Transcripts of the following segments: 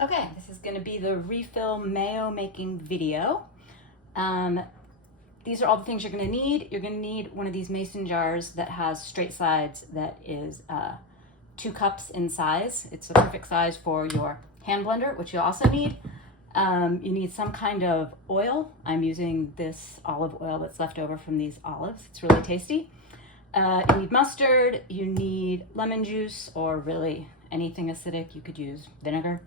Okay, this is going to be the refill mayo making video. These are all the things you're going to need. You're going to need one of these mason jars that has straight sides that is 2 cups in size. It's the perfect size for your hand blender, which you'll also need. You need some kind of oil. I'm using this olive oil that's left over from these olives. It's really tasty. You need mustard. You need lemon juice, or really anything acidic. You could use vinegar.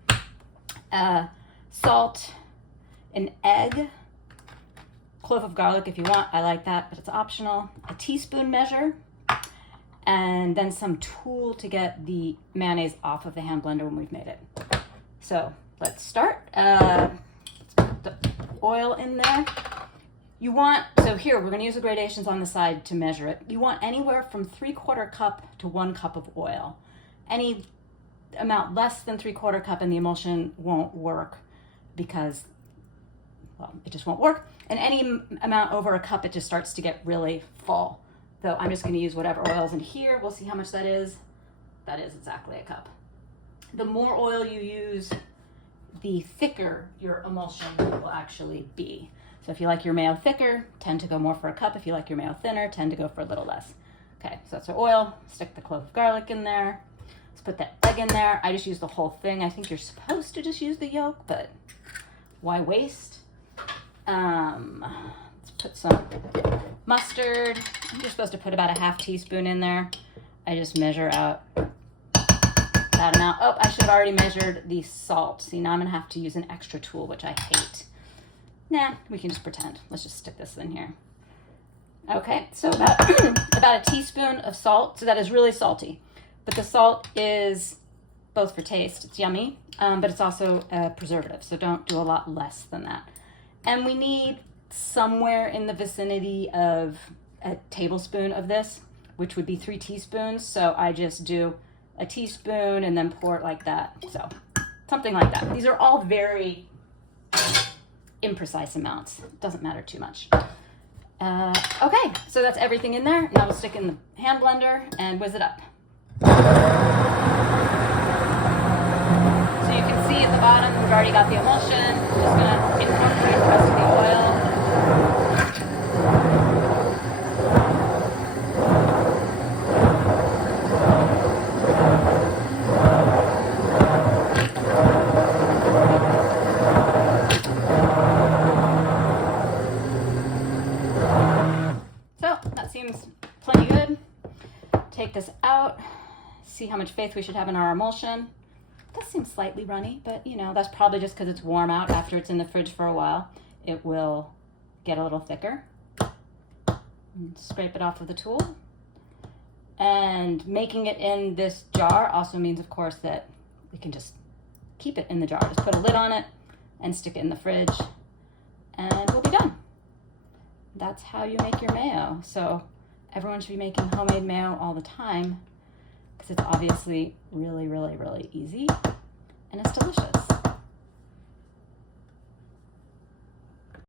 Salt, an egg, clove of garlic if you want. I like that, but it's optional. A teaspoon measure, and then some tool to get the mayonnaise off of the hand blender when we've made it. So let's start. Let's put the oil in there. So here, we're gonna use the gradations on the side to measure it. You want anywhere from 3/4 cup to 1 cup of oil. Any amount less than 3/4 cup and the emulsion won't work because, well, it just won't work. And any amount over a cup, it just starts to get really full. So I'm just gonna use whatever oil's in here. We'll see how much that is. That is exactly a cup. The more oil you use, the thicker your emulsion will actually be. So if you like your mayo thicker, tend to go more for a cup. If you like your mayo thinner, tend to go for a little less. Okay, so that's our oil. Stick the clove of garlic in there. Let's put that egg in there. I just use the whole thing. I think you're supposed to just use the yolk, but why waste? Let's put some mustard. You're supposed to put about a ½ teaspoon in there. I just measure out that amount. Oh, I should have already measured the salt. See, now I'm gonna have to use an extra tool, which I hate. Nah, we can just pretend. Let's just stick this in here. Okay, so about a teaspoon of salt. So that is really salty. But the salt is both for taste, it's yummy, but it's also a preservative, so don't do a lot less than that. And we need somewhere in the vicinity of a tablespoon of this, which would be 3 teaspoons. So I just do a teaspoon and then pour it like that. So something like that. These are all very imprecise amounts. It doesn't matter too much. Okay, so that's everything in there. Now we'll stick in the hand blender and whiz it up. So you can see at the bottom, we've already got the emulsion. Just gonna incorporate the rest of the oil. So that seems plenty good. Take this out. See how much faith we should have in our emulsion. It does seem slightly runny, but you know, that's probably just because it's warm out. After it's in the fridge for a while, it will get a little thicker. And scrape it off of the tool. And making it in this jar also means, of course, that we can just keep it in the jar. Just put a lid on it and stick it in the fridge, and we'll be done. That's how you make your mayo. So everyone should be making homemade mayo all the time, because it's obviously really, really, really easy and it's delicious.